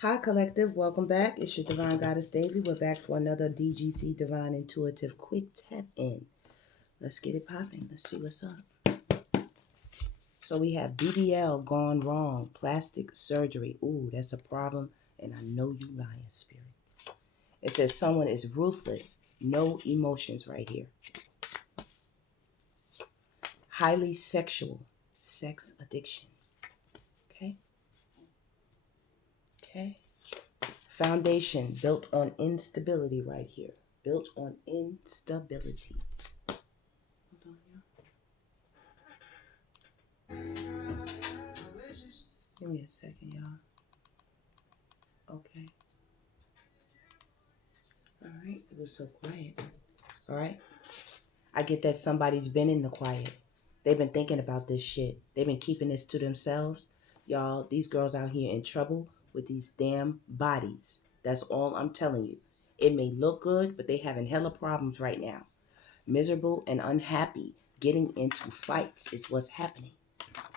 Hi, Collective. Welcome back. It's your Divine Goddess Davy. We're back for another DGC Divine Intuitive Quick Tap In. Let's get it popping. Let's see what's up. So we have BBL gone wrong. Plastic surgery. Ooh, that's a problem. And I know you lying, spirit. It says someone is ruthless. No emotions right here. Highly sexual. Sex addiction. Okay. Okay. Foundation built on instability right here. Built on instability. Hold on, y'all. Give me a second, y'all. Okay. All right. It was so quiet. All right. I get that somebody's been in the quiet. They've been thinking about this shit. They've been keeping this to themselves. Y'all, these girls out here in trouble with these damn bodies. That's all I'm telling you. It may look good, but they having hella problems right now. Miserable and unhappy. Getting into fights is what's happening.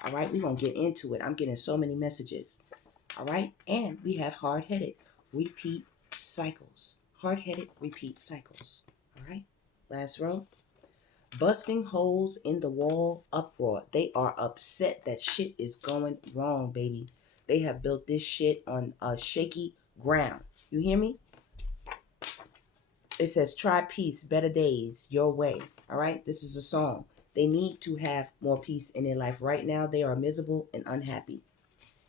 All right. We're going to get into it. I'm getting so many messages. All right. And we have hard-headed repeat cycles. Hard-headed repeat cycles. All right. Last row. Busting holes in the wall uproar. They are upset that shit is going wrong, baby. They have built this shit on a shaky ground. You hear me? It says, try peace, better days, your way. All right. This is a song. They need to have more peace in their life. Right now, they are miserable and unhappy.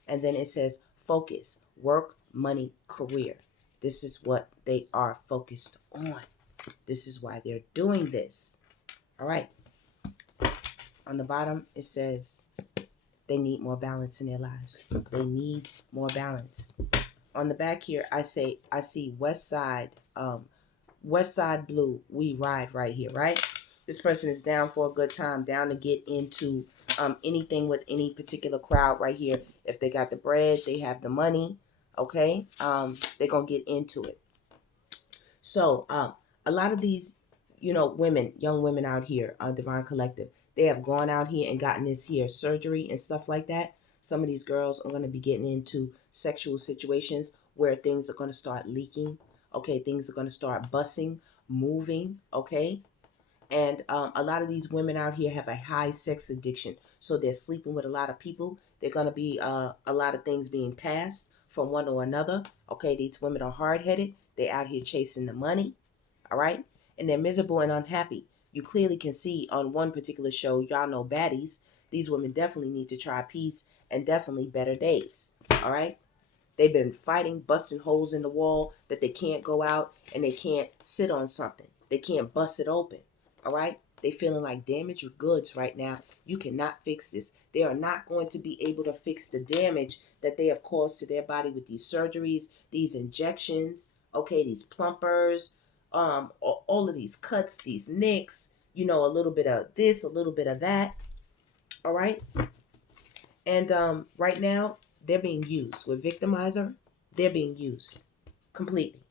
And then it says, focus, work, money, career. This is what they are focused on. This is why they're doing this. All right. On the bottom, it says they need more balance in their lives. They need more balance. On the back here, I see West Side Blue, we ride right here, right? This person is down for a good time, down to get into anything with any particular crowd right here. If they got the bread, they have the money, okay? They're going to get into it. So a lot of these, women, young women out here on Divine Collective, they have gone out here and gotten this here surgery and stuff like that. Some of these girls are going to be getting into sexual situations where things are going to start leaking. Okay, things are going to start busting, moving. Okay, and a lot of these women out here have a high sex addiction. So they're sleeping with a lot of people. They're going to be a lot of things being passed from one to another. Okay, these women are hard-headed. They're out here chasing the money. All right. And they're miserable and unhappy. You clearly can see on one particular show, y'all know Baddies. These women definitely need to try peace and definitely better days. All right. They've been fighting, busting holes in the wall that they can't go out and they can't sit on something. They can't bust it open. All right. They feeling like damaged goods right now. You cannot fix this. They are not going to be able to fix the damage that they have caused to their body with these surgeries, these injections, okay, these plumpers, all of these cuts, these nicks, a little bit of this, a little bit of that. All right. And right now, they're being used. With Victimizer, they're being used completely.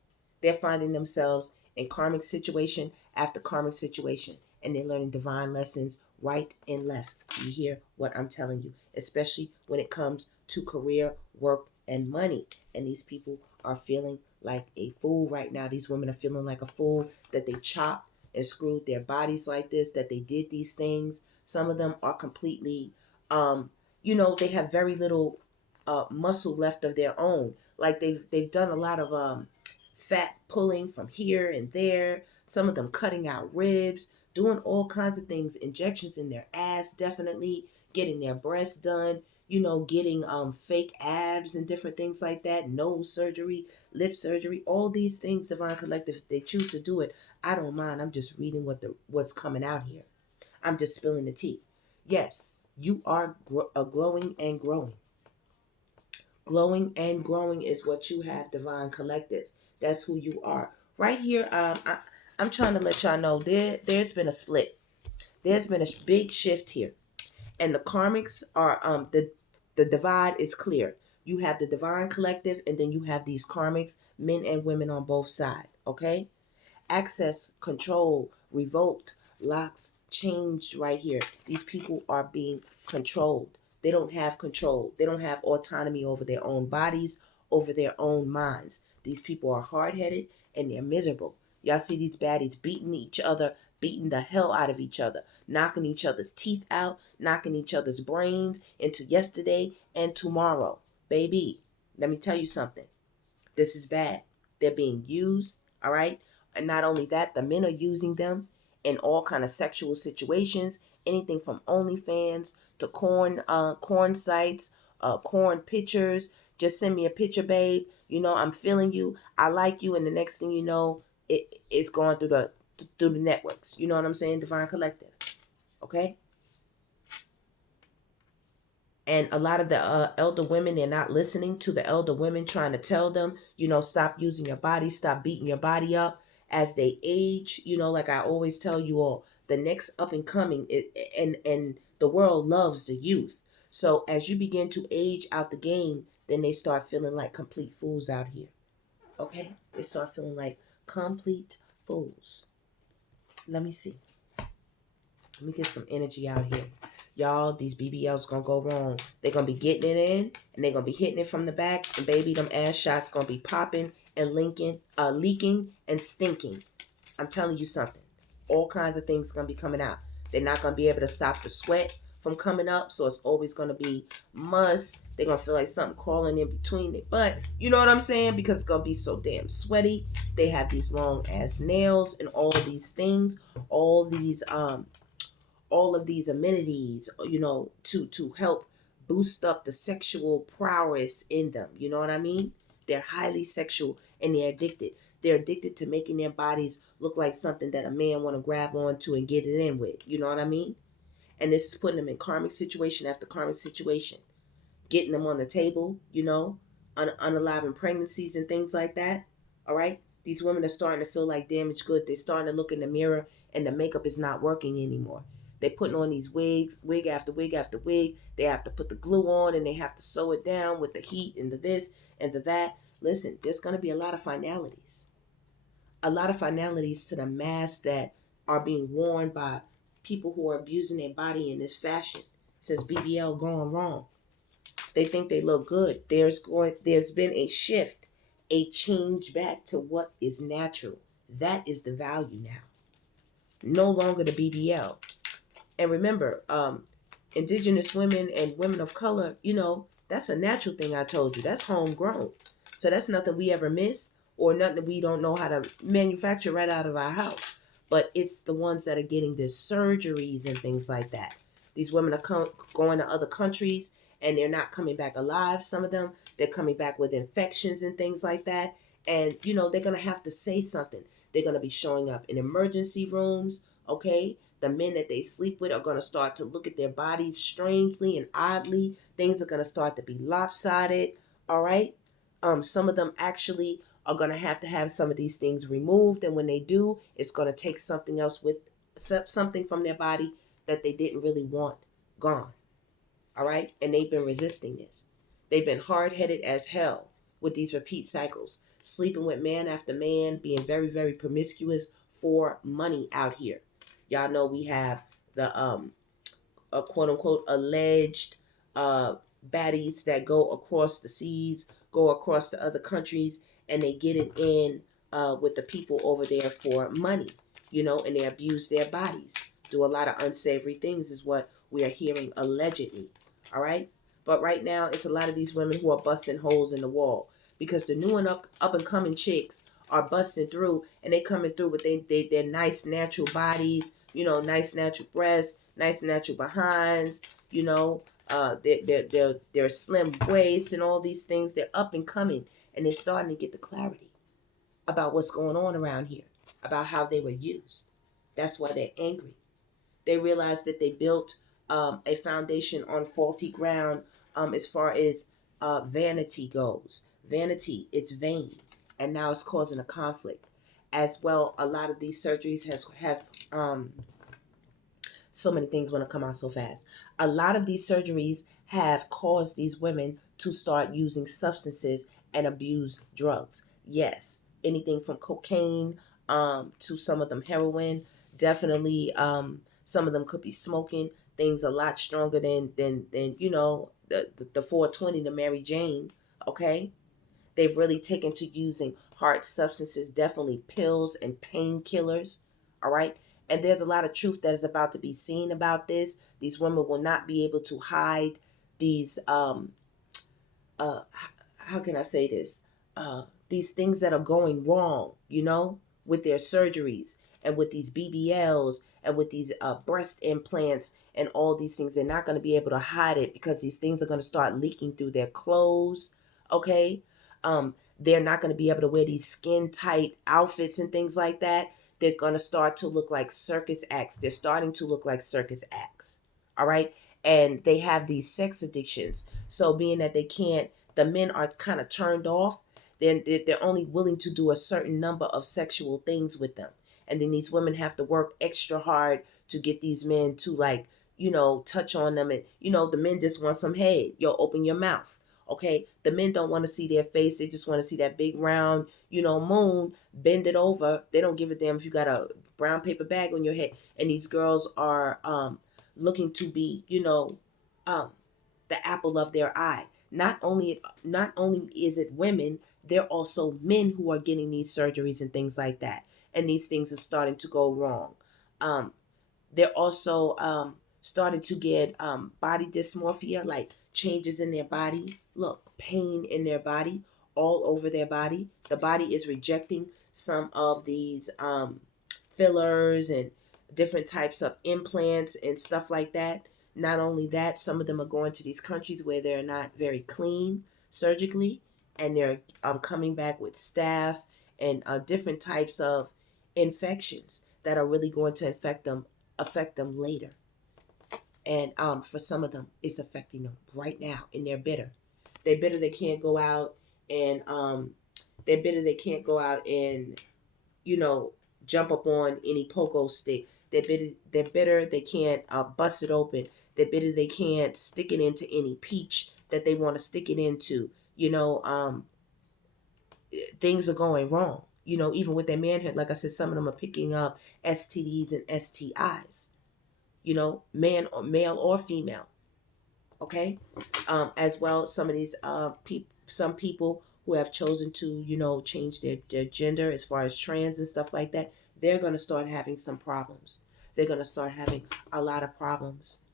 They're finding themselves in karmic situation after karmic situation, and they're learning divine lessons right and left. You hear what I'm telling you, especially when it comes to career, work, and money. And these people are feeling like a fool right now. These women are feeling like a fool that they chopped and screwed their bodies like this, that they did these things. Some of them are completely they have very little muscle left of their own. Like they've done a lot of fat pulling from here and there. Some of them cutting out ribs, doing all kinds of things, injections in their ass, definitely getting their breasts done. Getting fake abs and different things like that, nose surgery, lip surgery, all these things, Divine Collective, if they choose to do it, I don't mind. I'm just reading what's coming out here. I'm just spilling the tea. Yes, you are glowing and growing. Glowing and growing is what you have, Divine Collective. That's who you are. Right here, I'm trying to let y'all know there's been a split. There's been a big shift here. And the karmics are, the divide is clear. You have the Divine Collective, and then you have these karmics, men and women on both sides. Okay? Access, control, revolt, locks, changed right here. These people are being controlled. They don't have control. They don't have autonomy over their own bodies, over their own minds. These people are hard-headed and they're miserable. Y'all see these baddies beating each other, beating the hell out of each other, knocking each other's teeth out, knocking each other's brains into yesterday and tomorrow. Baby, let me tell you something. This is bad. They're being used, all right? And not only that, the men are using them in all kind of sexual situations, anything from OnlyFans to corn sites, corn pictures. Just send me a picture, babe. You know, I'm feeling you. I like you. And the next thing you know, it's going through the networks. You know what I'm saying? Divine Collective. Okay? And a lot of the elder women, they're not listening to the elder women trying to tell them, you know, stop using your body, stop beating your body up as they age. You know, like I always tell you all, the next up and coming, and the world loves the youth. So as you begin to age out the game, then they start feeling like complete fools out here. Okay? They start feeling like complete fools. Let me see. Let me get some energy out here. Y'all, these BBLs gonna go wrong. They're gonna be getting it in, and they're gonna be hitting it from the back, and baby, them ass shots gonna be popping and leaking and stinking. I'm telling you something. All kinds of things gonna be coming out. They're not gonna be able to stop the sweat from coming up, so it's always gonna be must. They're gonna feel like something crawling in between it. But you know what I'm saying? Because it's gonna be so damn sweaty. They have these long ass nails and all of these things, all of these amenities, you know, to help boost up the sexual prowess in them. You know what I mean? They're highly sexual and they're addicted. They're addicted to making their bodies look like something that a man want to grab onto and get it in with. You know what I mean? And this is putting them in karmic situation after karmic situation, getting them on the table, you know, unaliving pregnancies and things like that. All right? These women are starting to feel like damaged goods. They're starting to look in the mirror and the makeup is not working anymore. They're putting on these wigs, wig after wig after wig. They have to put the glue on and they have to sew it down with the heat and the this and the that. Listen, there's going to be a lot of finalities. A lot of finalities to the masks that are being worn by people who are abusing their body in this fashion. Since BBL going wrong. They think they look good. There's been a shift, a change back to what is natural. That is the value now. No longer the BBL. And remember, indigenous women and women of color, you know, that's a natural thing I told you. That's homegrown. So that's nothing we ever miss or nothing we don't know how to manufacture right out of our house. But it's the ones that are getting the surgeries and things like that. These women are going to other countries and they're not coming back alive. Some of them, they're coming back with infections and things like that. And, you know, they're going to have to say something. They're going to be showing up in emergency rooms, okay? The men that they sleep with are going to start to look at their bodies strangely and oddly. Things are going to start to be lopsided, all right? Some of them actually are going to have some of these things removed. And when they do, it's going to take something else with something from their body that they didn't really want gone. All right. And they've been resisting this. They've been hard headed as hell with these repeat cycles, sleeping with man after man, being very, very promiscuous for money out here. Y'all know we have the quote unquote alleged baddies that go across the seas, go across to other countries, and they get it in with the people over there for money, you know, and they abuse their bodies, do a lot of unsavory things, is what we are hearing allegedly. All right. But right now, it's a lot of these women who are busting holes in the wall because the new and up and coming chicks are busting through, and they coming through with their nice natural bodies, you know, nice natural breasts, nice natural behinds, you know, their slim waist and all these things. They're up and coming, and they're starting to get the clarity about what's going on around here, about how they were used. That's why they're angry. They realize that they built a foundation on faulty ground as far as vanity goes. Vanity, it's vain, and now it's causing a conflict. As well, a lot of these surgeries have so many things want to come out so fast. A lot of these surgeries have caused these women to start using substances and abuse drugs. Yes, anything from cocaine to some of them heroin. Definitely, some of them could be smoking things a lot stronger than you know the 420, the Mary Jane. Okay, They've really taken to using hard substances, definitely pills and painkillers. All right. And there's a lot of truth that is about to be seen about this. These women will not be able to hide these how can I say this? These things that are going wrong, with their surgeries and with these BBLs and with these breast implants and all these things. They're not going to be able to hide it because these things are going to start leaking through their clothes. Okay. They're not going to be able to wear these skin tight outfits and things like that. They're going to start to look like circus acts. They're starting to look like circus acts. All right. And they have these sex addictions. So being that they can't, the men are kind of turned off. They're only willing to do a certain number of sexual things with them. And then these women have to work extra hard to get these men to, like, touch on them. And, the men just want some head. Yo, open your mouth. Okay. The men don't want to see their face. They just want to see that big round, moon, bend it over. They don't give a damn if you got a brown paper bag on your head. And these girls are looking to be, um, the apple of their eye. Not only is it women, they're also men who are getting these surgeries and things like that. And these things are starting to go wrong. Um, they're also starting to get body dysmorphia, like changes in their body. Look, pain in their body, all over their body. The body is rejecting some of these fillers and different types of implants and stuff like that. Not only that, some of them are going to these countries where they're not very clean surgically, and they're coming back with staph and different types of infections that are really going to affect them later. And for some of them, it's affecting them right now, and they're bitter. They're bitter. They can't go out and they're bitter. They can't go out and you know jump up on any pogo stick. They're bitter. They're bitter. They can't bust it open. They're bitter. They can't stick it into any peach that they want to stick it into. Things are going wrong. Even with their manhood, like I said, some of them are picking up STDs and STIs. Man or male or female. Okay. As well, some of these some people who have chosen to change their gender as far as trans and stuff like that, they're going to start having some problems. They're going to start having a lot of problems.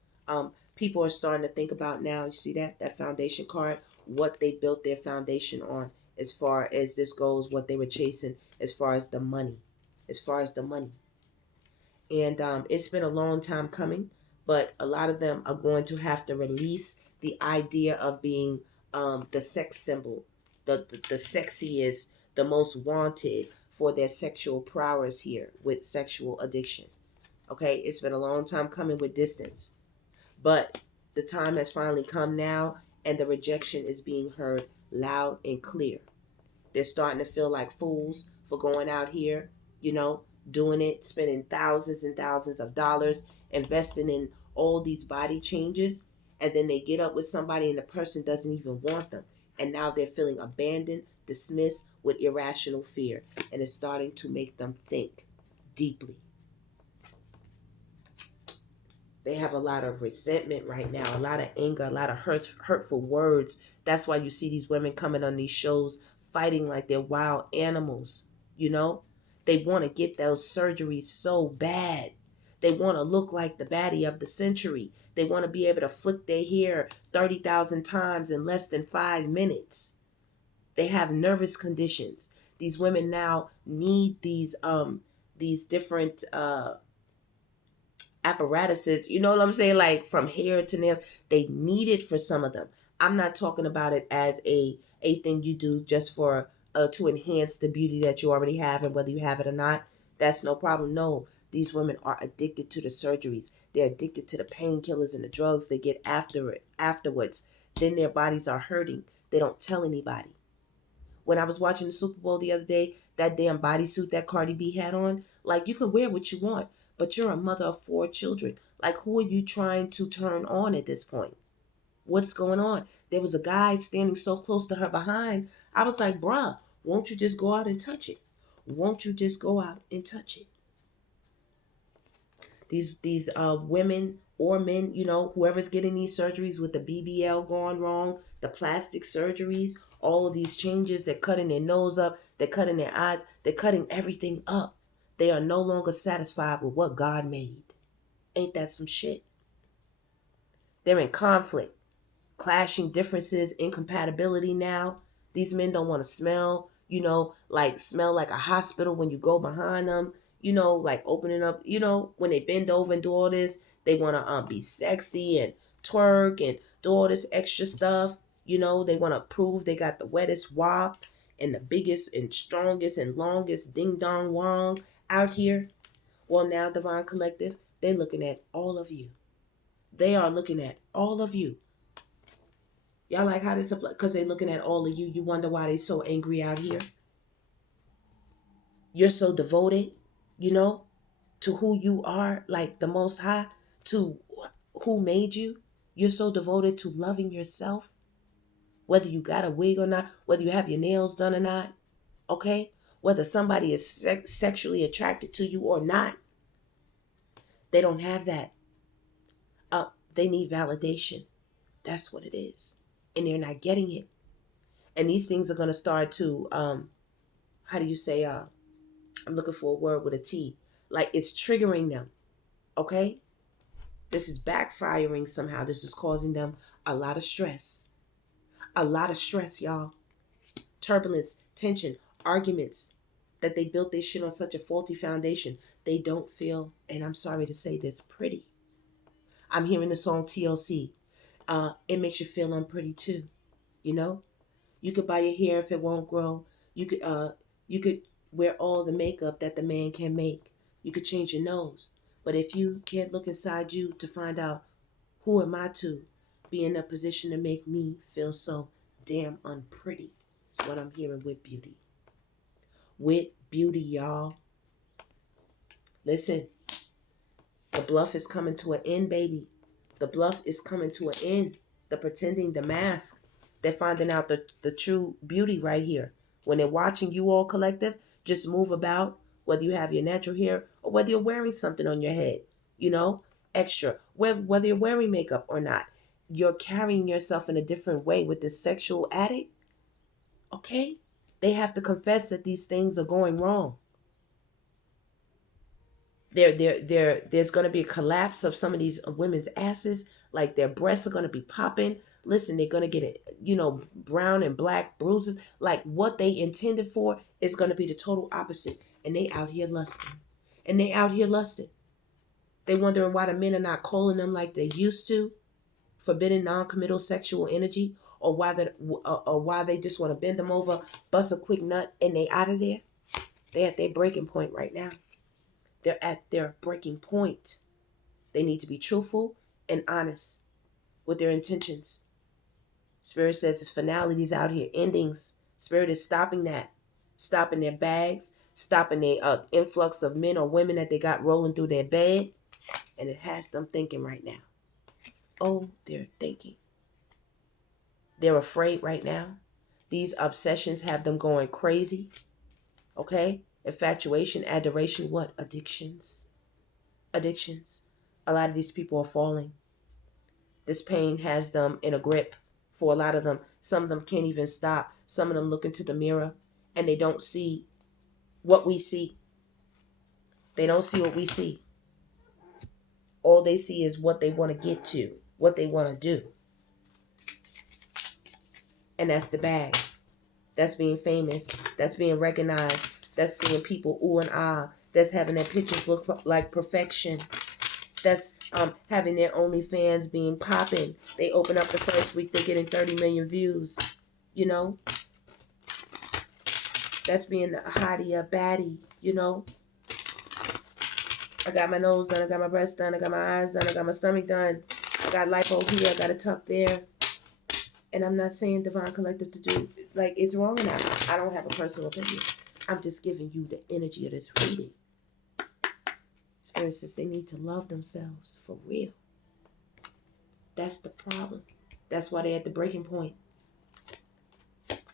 People are starting to think about now, you see that foundation card, what they built their foundation on, as far as this goes, what they were chasing as far as the money. And it's been a long time coming, but a lot of them are going to have to release the idea of being the sex symbol, the sexiest, the most wanted for their sexual prowess here with sexual addiction. Okay, it's been a long time coming with distance, but the time has finally come now, and the rejection is being heard loud and clear. They're starting to feel like fools for going out here, you know, doing it, spending thousands and thousands of dollars, investing in all these body changes. And then they get up with somebody and the person doesn't even want them. And now they're feeling abandoned, dismissed with irrational fear. And it's starting to make them think deeply. They have a lot of resentment right now, a lot of anger, a lot of hurtful words. That's why you see these women coming on these shows fighting like they're wild animals. They want to get those surgeries so bad. They want to look like the baddie of the century. They want to be able to flick their hair 30,000 times in less than 5 minutes. They have nervous conditions. These women now need these different apparatuses, you know what I'm saying? Like from hair to nails, they need it for some of them. I'm not talking about it as a thing you do just for to enhance the beauty that you already have, and whether you have it or not, that's no problem. No, these women are addicted to the surgeries. They're addicted to the painkillers and the drugs they get after it afterwards. Then their bodies are hurting. They don't tell anybody. When I was watching the Super Bowl the other day, that damn bodysuit that Cardi B had on, like, you can wear what you want, but you're a mother of 4 children. Like, who are you trying to turn on at this point? What's going on? There was a guy standing so close to her behind. I was like, bruh, won't you just go out and touch it? Won't you just go out and touch it? These women or men, whoever's getting these surgeries with the BBL going wrong, the plastic surgeries, All of these changes, they're cutting their nose up, they're cutting their eyes, they're cutting everything up. They are no longer satisfied with what God made. Ain't that some shit? They're in conflict, clashing differences, incompatibility now. These men don't want to smell, smell like a hospital when you go behind them, like opening up, when they bend over and do all this, they want to be sexy and twerk and do all this extra stuff. They want to prove they got the wettest wop and the biggest and strongest and longest ding dong wong out here. Well, now, Divine Collective, they're looking at all of you. They are looking at all of you. Y'all like how this apply? Because they're looking at all of you. You wonder why they so angry out here. You're so devoted, to who you are, like the Most High, to who made you. You're so devoted to loving yourself, whether you got a wig or not, whether you have your nails done or not, okay? Whether somebody is sexually attracted to you or not, they don't have that. They need validation. That's what it is. And they're not getting it. And these things are going to start to, how do you say, I'm looking for a word with a T. Like it's triggering them, okay? This is backfiring somehow. This is causing them a lot of stress. A lot of stress, y'all. Turbulence, tension, arguments that they built this shit on such a faulty foundation. They don't feel, and I'm sorry to say this, pretty. I'm hearing the song TLC. It makes you feel unpretty too, you know? You could buy your hair if it won't grow. You could wear all the makeup that the man can make. You could change your nose. But if you can't look inside you to find out who am I to be in a position to make me feel so damn unpretty, that's what I'm hearing with beauty. With beauty, y'all. Listen, the bluff is coming to an end, baby. The bluff is coming to an end. The pretending, the mask. They're finding out the true beauty right here. When they're watching you all collective, just move about, whether you have your natural hair or whether you're wearing something on your head, extra. Whether you're wearing makeup or not, you're carrying yourself in a different way with this sexual addict, okay? They have to confess that these things are going wrong. There's going to be a collapse of some of these women's asses. Like their breasts are going to be popping. Listen, they're going to get, brown and black bruises. Like what they intended for is going to be the total opposite. And they out here lusting. They wondering why the men are not calling them like they used to. Forbidden non-committal sexual energy. Or why they just want to bend them over, bust a quick nut, and they out of there. They're at their breaking point right now. They're at their breaking point. They need to be truthful and honest with their intentions. Spirit says it's finalities out here, endings. Spirit is stopping that. Stopping their bags, stopping their influx of men or women that they got rolling through their bed. And it has them thinking right now. Oh, they're thinking. They're afraid right now. These obsessions have them going crazy. Okay? Infatuation, adoration, what? Addictions. A lot of these people are falling. This pain has them in a grip for a lot of them. Some of them can't even stop. Some of them look into the mirror and they don't see what we see. They don't see what we see. All they see is what they want to get to, what they want to do. And that's the bag. That's being famous. That's being recognized. That's seeing people ooh and ah. That's having their pictures look like perfection. That's having their OnlyFans being popping. They open up the first week, they're getting 30 million views. That's being a hottie, a baddie, I got my nose done, I got my breasts done, I got my eyes done, I got my stomach done. I got lipo here, I got a tuck there. And I'm not saying Divine Collective to do, like, it's wrong or not. I don't have a personal opinion. I'm just giving you the energy of this reading. Spirit says they need to love themselves for real. That's the problem. That's why they're at the breaking point.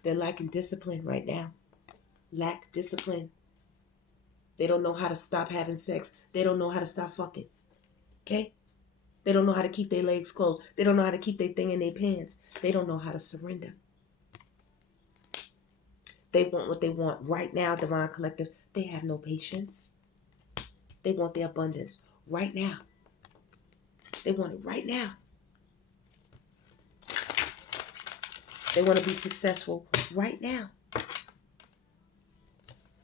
They're lacking discipline right now. Lack discipline. They don't know how to stop having sex. They don't know how to stop fucking. Okay? They don't know how to keep their legs closed. They don't know how to keep their thing in their pants. They don't know how to surrender. They want what they want right now, Divine Collective. They have no patience. They want their abundance right now. They want it right now. They want to be successful right now.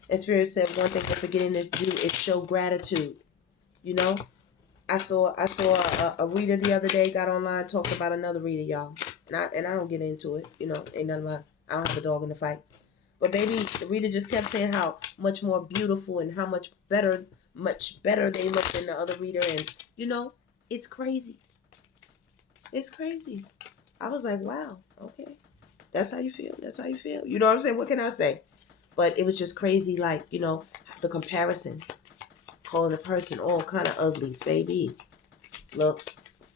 And Spirit said one thing they're forgetting to do is show gratitude. You know, I saw a reader the other day got online, talked about another reader, y'all. And I don't get into it. You know, ain't none of my, I don't have a dog in the fight. But baby, the reader just kept saying how much more beautiful and how much better they look than the other reader. And, you know, it's crazy. It's crazy. I was like, wow, okay. That's how you feel. That's how you feel. You know what I'm saying? What can I say? But it was just crazy, like, you know, the comparison. Calling a person all kind of uglies, baby. Look,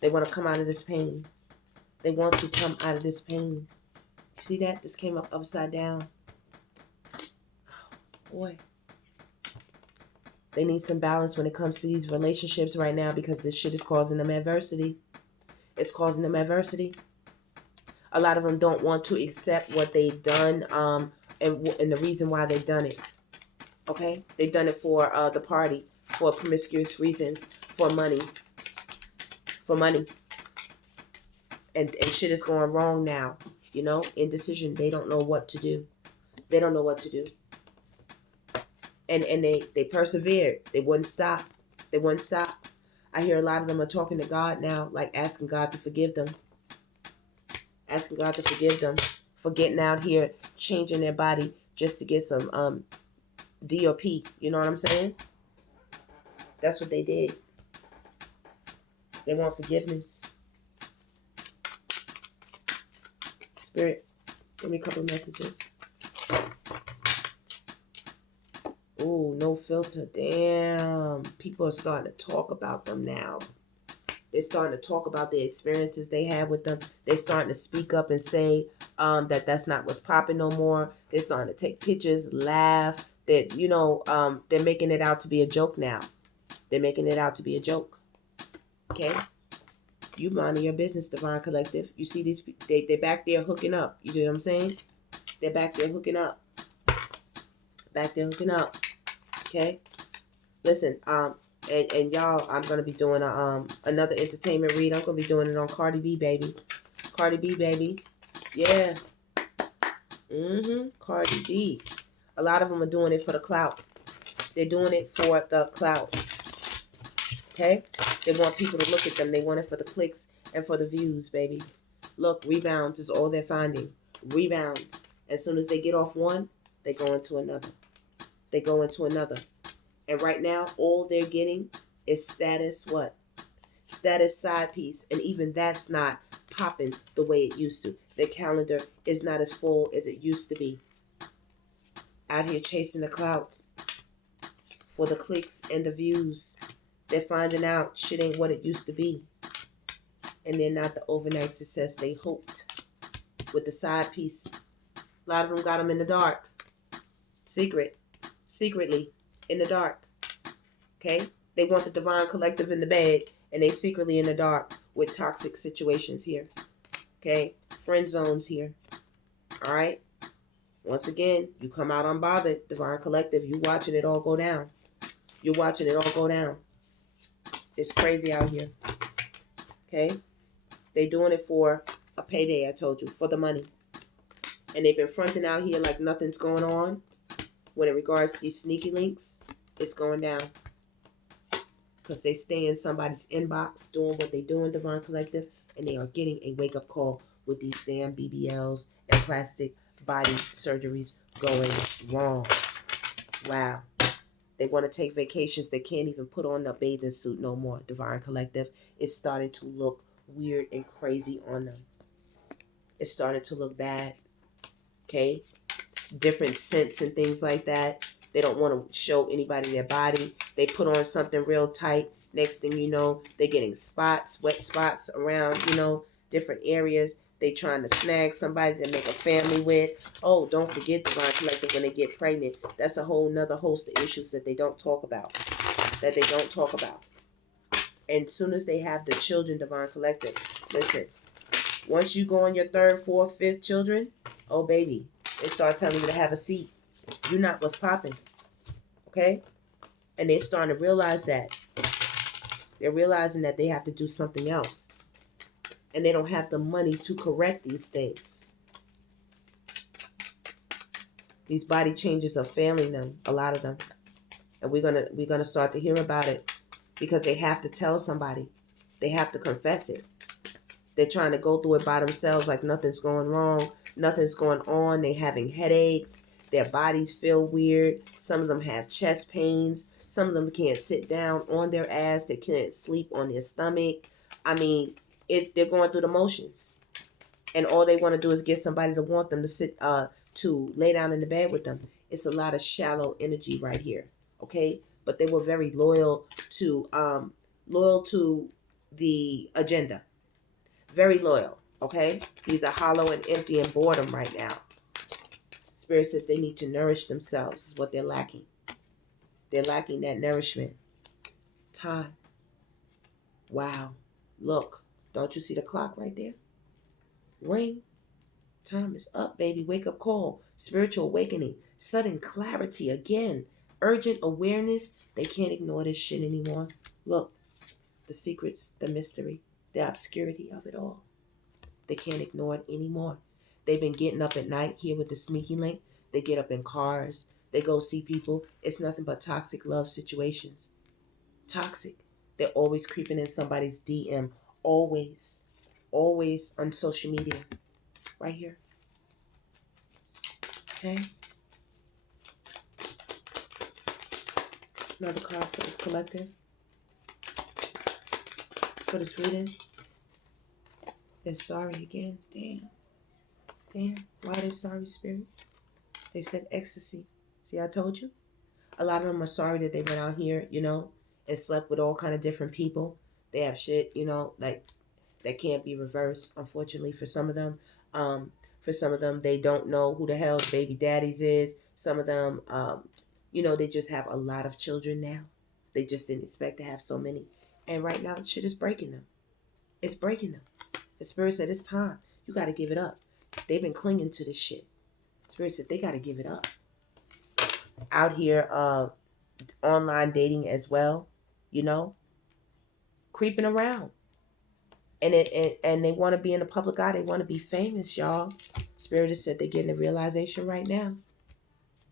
they want to come out of this pain. They want to come out of this pain. See that? This came up upside down. Boy. They need some balance when it comes to these relationships right now because this shit is causing them adversity. It's causing them adversity. A lot of them don't want to accept what they've done and the reason why they've done it. Okay? They've done it for the party, for promiscuous reasons, for money. For money. And shit is going wrong now. You know? Indecision. They don't know what to do. They don't know what to do. And they persevered. They wouldn't stop. They wouldn't stop. I hear a lot of them are talking to God now, like asking God to forgive them. Asking God to forgive them for getting out here, changing their body just to get some D or P. You know what I'm saying? That's what they did. They want forgiveness. Spirit, give me a couple of messages. Ooh, no filter. Damn. People are starting to talk about them now. They're starting to talk about the experiences they had with them. They're starting to speak up and say that that's not what's popping no more. They're starting to take pictures, laugh. That, you know, they're making it out to be a joke now. They're making it out to be a joke. Okay? You mind your business, Divine Collective. You see these, they're back there hooking up. You know what I'm saying? They're back there hooking up. Back there hooking up. Okay? Listen, and y'all, I'm gonna be doing another entertainment read. I'm gonna be doing it on Cardi B, baby. Cardi B, baby. Yeah. Cardi B. A lot of them are doing it for the clout. They're doing it for the clout. Okay? They want people to look at them. They want it for the clicks and for the views, baby. Look, rebounds is all they're finding. Rebounds. As soon as they get off one, they go into another. They go into another. And right now, all they're getting is status what? Status side piece. And even that's not popping the way it used to. Their calendar is not as full as it used to be. Out here chasing the clout for the clicks and the views. They're finding out shit ain't what it used to be. And they're not the overnight success they hoped with the side piece. A lot of them got them in the dark. Secretly in the dark. Okay? They want the Divine Collective in the bed, and they secretly in the dark with toxic situations here. Okay? Friend zones here. Alright? Once again, you come out unbothered, Divine Collective, you watching it all go down. You're watching it all go down. It's crazy out here. Okay? They doing it for a payday, I told you, for the money. And they've been fronting out here like nothing's going on. When it regards to these sneaky links, it's going down. Because they stay in somebody's inbox doing what they do in Divine Collective, and they are getting a wake-up call with these damn BBLs and plastic body surgeries going wrong. Wow. They want to take vacations. They can't even put on a bathing suit no more. Divine Collective is starting to look weird and crazy on them. It's starting to look bad. Okay? Different scents and things like that. They don't want to show anybody their body. They put on something real tight. Next thing you know, they're getting spots, wet spots around, you know, different areas. They trying to snag somebody to make a family with. Oh, don't forget, Divine Collective, when they get pregnant, that's a whole nother host of issues that they don't talk about. That they don't talk about. And as soon as they have the children, Divine Collective, listen, once you go on your third, fourth, fifth children, oh, baby, They start telling you to have a seat. You're not what's popping. Okay? And they're starting to realize that. They're realizing that they have to do something else. And they don't have the money to correct these things. These body changes are failing them, a lot of them. And we're gonna start to hear about it because they have to tell somebody. They have to confess it. They're trying to go through it by themselves like nothing's going wrong, nothing's going on. They're having headaches. Their bodies feel weird. Some of them have chest pains. Some of them can't sit down on their ass. They can't sleep on their stomach. I mean, they're going through the motions. And all they want to do is get somebody to want them to sit, to lay down in the bed with them. It's a lot of shallow energy right here. Okay? But they were very loyal to the agenda. Very loyal. Okay? These are hollow and empty and boredom right now. Spirit says they need to nourish themselves, is what they're lacking. They're lacking that nourishment. Time. Wow. Look. Don't you see the clock right there? Ring. Time is up, baby. Wake up call. Spiritual awakening. Sudden clarity again. Urgent awareness. They can't ignore this shit anymore. Look. The secrets, the mystery, the obscurity of it all. They can't ignore it anymore. They've been getting up at night here with the sneaky link. They get up in cars. They go see people. It's nothing but toxic love situations. Toxic. They're always creeping in somebody's DM. Always. Always on social media. Right here. Okay? Another card for the collective. For this reading. They're sorry again. Damn. Damn. Why are they sorry, Spirit? They said ecstasy. See, I told you. A lot of them are sorry that they went out here, and slept with all kind of different people. They have shit, like that can't be reversed, unfortunately, for some of them. For some of them, they don't know who the hell baby daddies is. Some of them, they just have a lot of children now. They just didn't expect to have so many. And right now, shit is breaking them. It's breaking them. The Spirit said, it's time. You got to give it up. They've been clinging to this shit. Spirit said, they got to give it up. Out here, online dating as well, creeping around. And they want to be in the public eye. They want to be famous, y'all. Spirit has said they're getting the realization right now.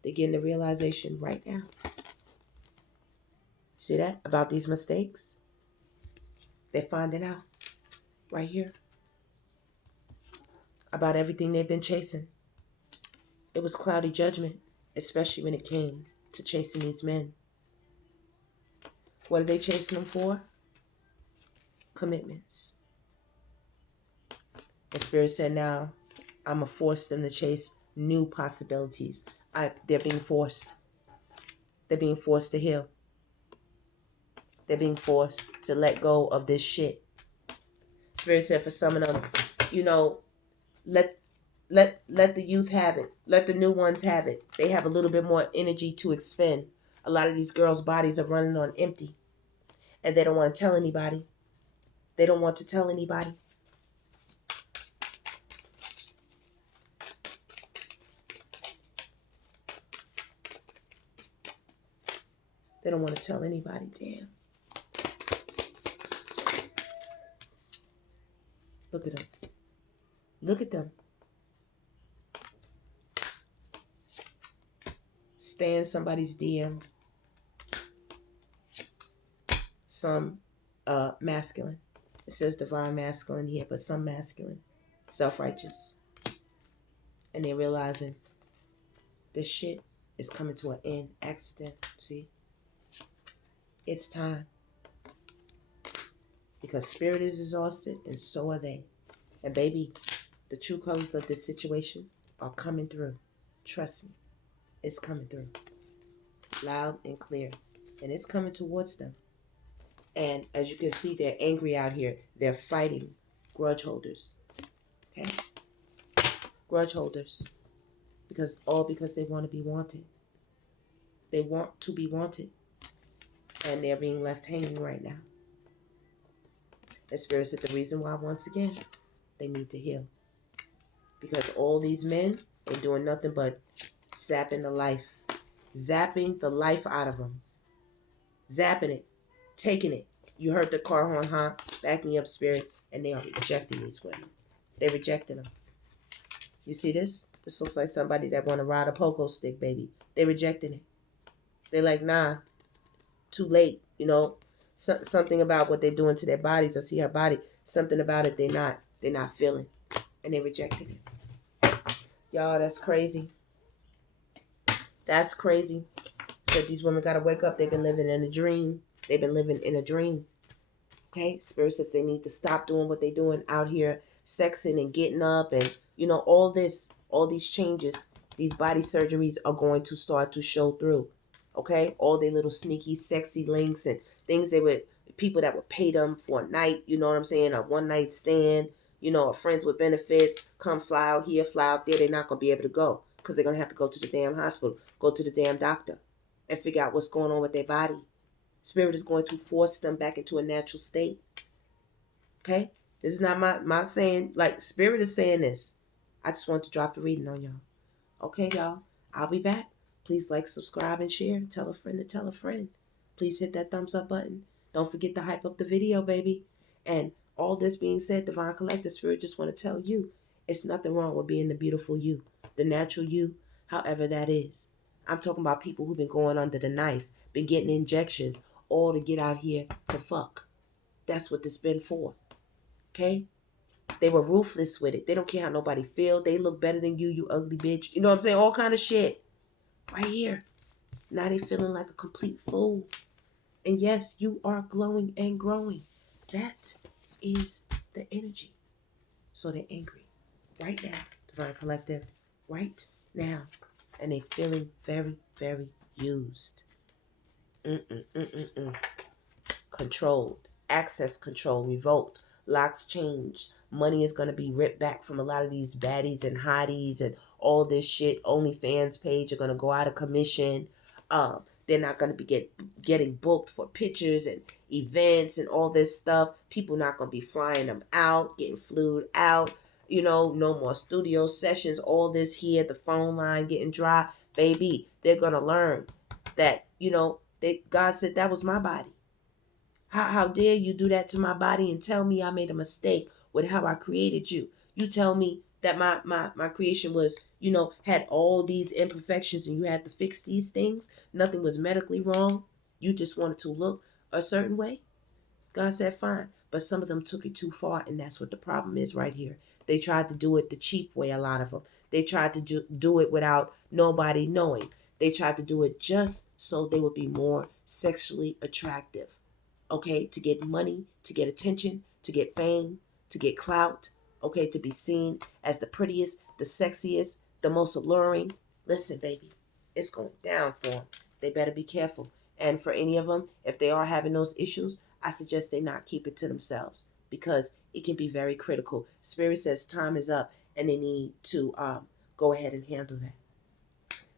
They're getting the realization right now. See that? About these mistakes? They're finding out right here. About everything they've been chasing. It was cloudy judgment, especially when it came to chasing these men. What are they chasing them for? Commitments. The Spirit said, now I'm going to force them to chase new possibilities. They're being forced. They're being forced to heal. They're being forced to let go of this shit. Spirit said for some of them, let the youth have it. Let the new ones have it. They have a little bit more energy to expend. A lot of these girls' bodies are running on empty. And they don't want to tell anybody. They don't want to tell anybody. They don't want to tell anybody. Damn. Look at them. Look at them. Stay in somebody's DM. Some masculine. It says divine masculine here, but some masculine. Self-righteous. And they're realizing this shit is coming to an end. Accident. See? It's time. Because spirit is exhausted and so are they. And baby, the true colors of this situation are coming through. Trust me. It's coming through. Loud and clear. And it's coming towards them. And as you can see, they're angry out here. They're fighting grudge holders. Okay? Grudge holders. Because they want to be wanted. They want to be wanted. And they're being left hanging right now. The Spirit said the reason why, once again, they need to heal. Because all these men They're doing nothing but zapping the life. Zapping the life out of them. Zapping it. Taking it. You heard the car horn honk, backing up, spirit, and they are rejecting these women. They're rejecting them. You see this? This looks like somebody that want to ride a pogo stick, baby. They're rejecting it. They're like, nah, too late. You know, something about what they're doing to their bodies. I see her body. Something about it they're not feeling, and they're rejecting it. Y'all, that's crazy. That's crazy. So these women got to wake up. They've been living in a dream. They've been living in a dream. Okay? Spirit says they need to stop doing what they're doing out here, sexing and getting up and, you know, all this, all these changes, these body surgeries are going to start to show through. Okay? All their little sneaky, sexy links and things they would, people that would pay them for a night, you know what I'm saying? A one night stand, you know, a friends with benefits, come fly out here, fly out there. They're not going to be able to go because they're going to have to go to the damn hospital, go to the damn doctor and figure out what's going on with their body. Spirit is going to force them back into a natural state. Okay? This is not my saying, like, Spirit is saying this. I just want to drop the reading on y'all. Okay, y'all? I'll be back. Please like, subscribe, and share. Tell a friend to tell a friend. Please hit that thumbs up button. Don't forget to hype up the video, baby. And all this being said, Divine Collective Spirit just want to tell you, it's nothing wrong with being the beautiful you, the natural you, however that is. I'm talking about people who've been going under the knife, been getting injections, all to get out here to fuck. That's what this been for. Okay? They were ruthless with it. They don't care how nobody feel. They look better than you, you ugly bitch. You know what I'm saying? All kind of shit. Right here. Now they feeling like a complete fool. And yes, you are glowing and growing. That is the energy. So they're angry. Right now. Divine Collective. Right now. And they feeling very, very used. Controlled. Access control revoked. Locks changed. Money is going to be ripped back from a lot of these baddies and hotties and all this shit. OnlyFans page are going to go out of commission. They're not going to be getting booked for pictures and events and all this stuff. People not going to be flying them out, getting flued out. You know, no more studio sessions. All this here, the phone line getting dry. Baby, they're going to learn that, you know, God said that was my body. How dare you do that to my body and tell me I made a mistake with how I created you? You tell me that my creation was, you know, had all these imperfections and you had to fix these things. Nothing was medically wrong. You just wanted to look a certain way. God said, fine. But some of them took it too far, and that's what the problem is right here. They tried to do it the cheap way, a lot of them. They tried to do it without nobody knowing. They tried to do it just so they would be more sexually attractive. Okay, to get money, to get attention, to get fame, to get clout, okay, to be seen as the prettiest, the sexiest, the most alluring. Listen, baby, it's going down for them. They better be careful. And for any of them, if they are having those issues, I suggest they not keep it to themselves because it can be very critical. Spirit says time is up and they need to go ahead and handle that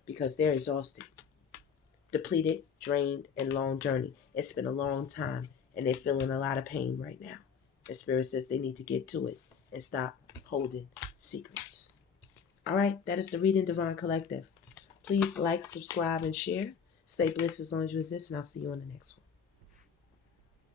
because they're exhausted, depleted, drained, and long journey. It's been a long time and they're feeling a lot of pain right now. The Spirit says they need to get to it and stop holding secrets. All right, that is the reading, Divine Collective. Please like, subscribe, and share. Stay blessed as long as you exist, and I'll see you on the next one.